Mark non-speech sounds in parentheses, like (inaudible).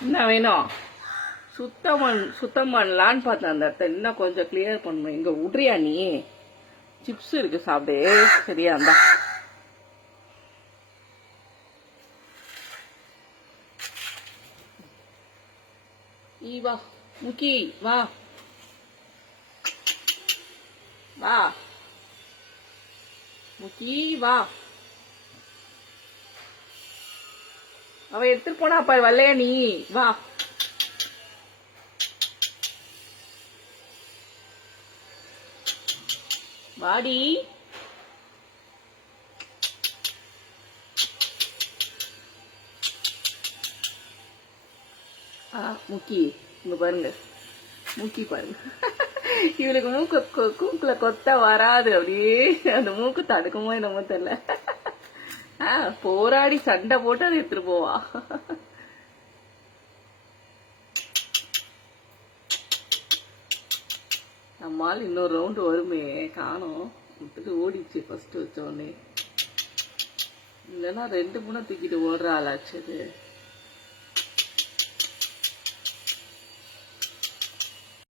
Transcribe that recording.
என்ன வேணும்? சுத்தம் பண்- சுத்தம் பண்ணலான்னு பார்த்தேன் அந்த இடத்த இன்னும் கொஞ்சம் கிளியர் பண்ணணும்? இங்க விட்றியா நீ? சிப்ஸ் இருக்கு சாப்பிடு. சரியா இருந்தா ஈ வா. முக்கி வா. வா. முக்கி வா. அவ எடுத்துட்டு போனா அப்ப வரலையா நீ? வா. வாடி. ஆ முக்கி. இங்க பாருங்க. முக்கி பாருங்க. (laughs) இவளுக்கு மூக்கு மூக்குல கொத்த வராது அப்படியே. அந்த மூக்கு தடுக்குமோ என்னமோ தெரியல. (laughs) போராடி சண்டை போட்டு அதை எடுத்துட்டு போவா. நம்மால் இன்னொரு ரவுண்டு வருமே காணோம். விட்டுட்டு ஓடிச்சு ஃபர்ஸ்ட் வச்ச உடனே. இல்லைன்னா ரெண்டு மூணு தூக்கிட்டு ஓடுற ஆளாச்சு அது.